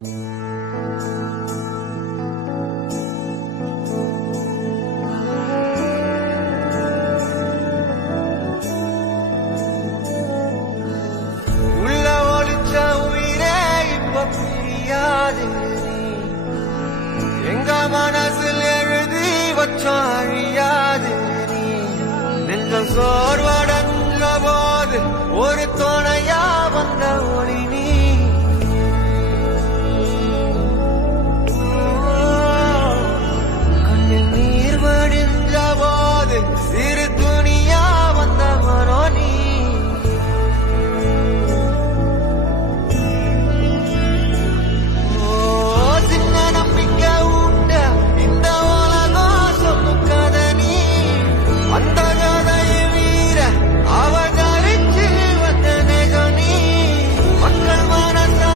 உள்ள ஒளிச்ச உயிரே இப்ப புரியாது, எங்க மனசில் எழுதி வச்சோம் அழியாது. நெஞ்சம் சோர்வடைஞ்ச போது ஒரு